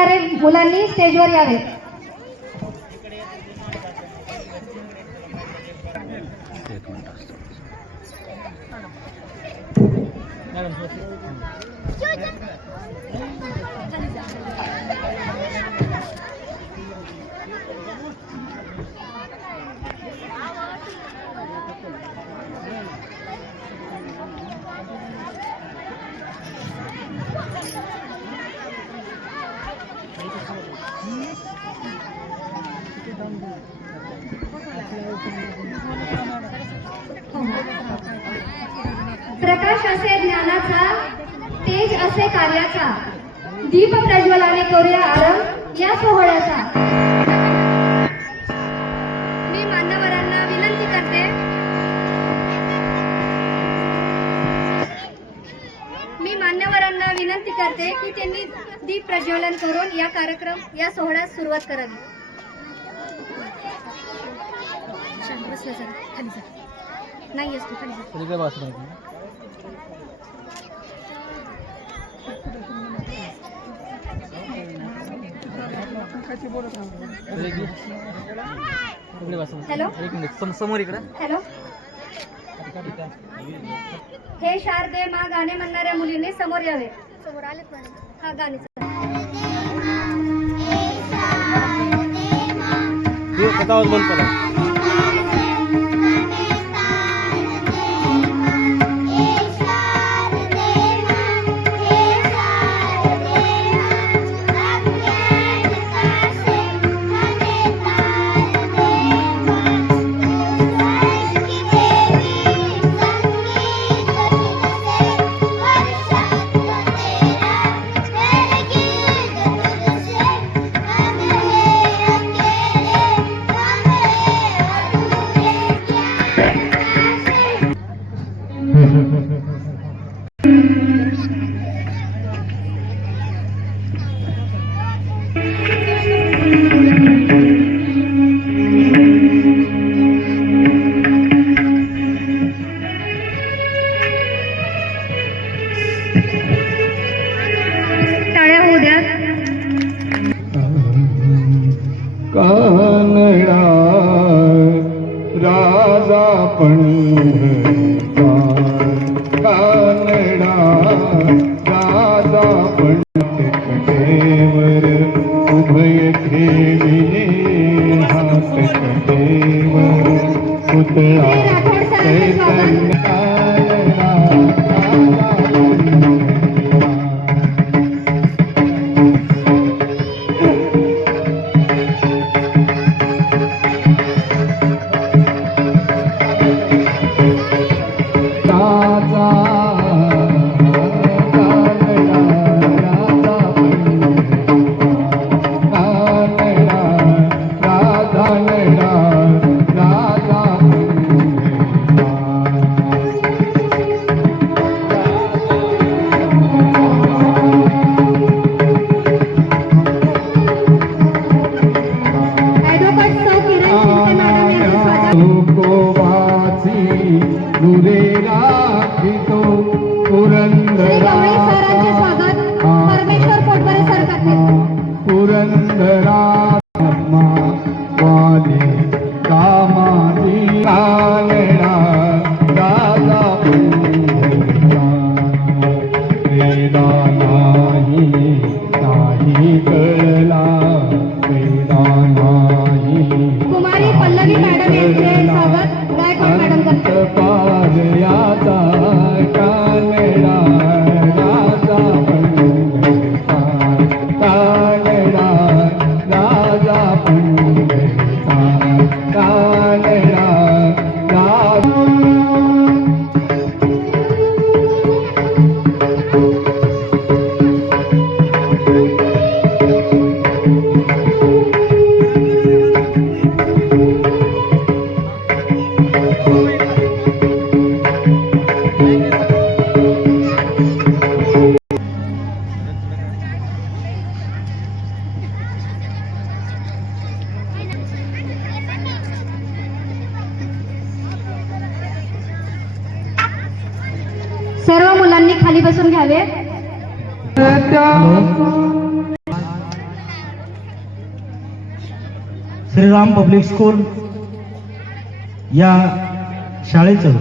म्हणणारे मुलांनी स्टेजवर यावे. प्रकाश असे ज्ञानाचा, तेज असे कार्याचा, दीप प्रज्वलाने करूया आरंभ या सोहळ्याचा. मी मान्यवरांना विनंती करते की त्यांनी दीप प्रज्वलन करून या सोहळ्यास सुरुवात करावी. नाही असतो खाली. हॅलो समोर इकडे. हॅलो, हे शारदे मा गाणे म्हणणाऱ्या मुलींनी समोर यावे. समोर आले. हा गाणे बंद करा. कानडा राजा पंढरचा, कानडा राजा पंढरकटेवर उभय ठेविले हात कटेवर पुतळा चैतन्य. सर्व मुलांनी खाली बसून घ्यावे. श्रीराम पब्लिक स्कूल या शाळेचं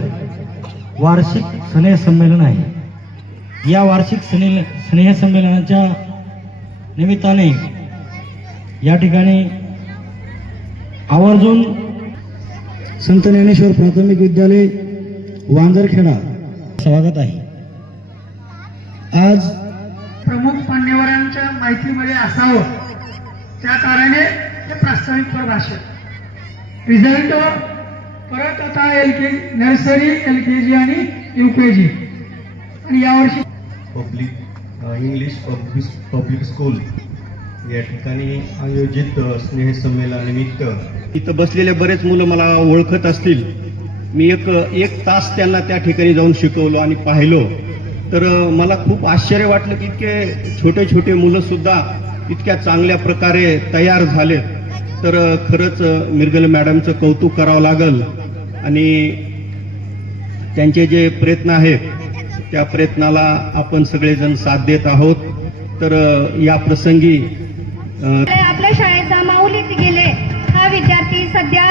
वार्षिक स्नेह संमेलन आहे। या वार्षिक स्नेह संमेलनाच्या निमित्ताने या ठिकाणी आवर्जून संत ज्ञानेश्वर प्राथमिक विद्यालय वांजरखेडा स्वागत आहे। आज प्रमुख मान्यवरांच्या माहितीमध्ये असावं त्या कारणे हे प्रास्ताविक भाषण रिझल्ट परत आता नर्सरी LKG आणि UKG आणि यावर्षी इंग्लिश पब्लिक स्कूल या ठिकाणी आयोजित स्नेह संमेलनानिमित्त इथं बसलेले बरेच मुलं मला ओळखत असतील। मी एक तास त्यांना त्या ठिकाणी जाऊन शिकवलो आणि पाहिलो तर मला खूप आश्चर्य वाटलं की इतके छोटे छोटे मुलं सुद्धा इतक्या चांगल्या प्रकारे तयार झालेत। तर खरंच मिरगल मॅडमचं कौतुक करावं लागल आणि त्यांचे जे प्रयत्न आहेत त्या प्रयत्नाला आपण सगळेजण साथ देत आहोत। तर या प्रसंगी आपल्या शाळेचा माऊलीत गेले हा विद्यार्थी सध्या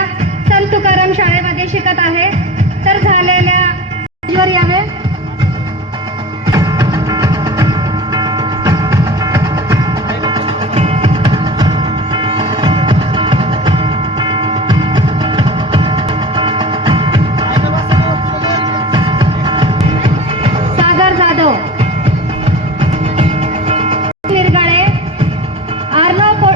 संत तुकाराम शाळेमध्ये शिकत आहे। तर झालेल्या वर यावे सागर जाधव, मिरगाळे, आर्नव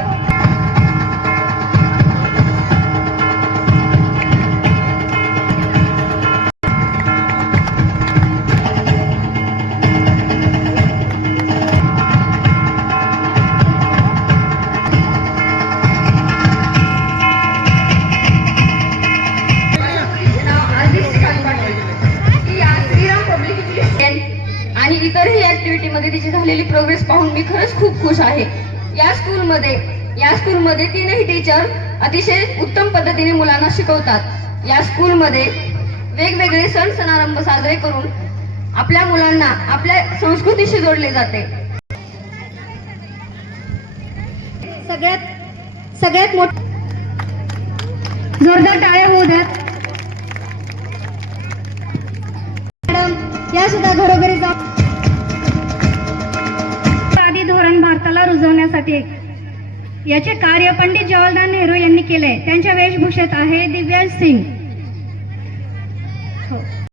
आणि इतरही ऍक्टिव्हिटीमध्ये तिची झालेली प्रोग्रेस पाहून मी खरंच खूप खुश आहे। या स्कूलमध्ये तीनही टीचर अतिशय उत्तम पद्धतीने मुलांना शिकवतात। या स्कूलमध्ये वेगवेगळे सण समारंभ साजरे करून आपल्या मुलांना आपल्या संस्कृतीशी जोडले जाते। सगळ्यात मोठ जोरदार टाळ्या होऊ द्यात। मॅडम या सुद्धा घरोघरी जाऊन आदी धोरण भारताला रुजवण्यासाठी याचे कार्य पंडित जवाहरलाल नेहरू यांनी केले। त्यांच्या वेशभूषेत आहे दिव्यांश सिंग।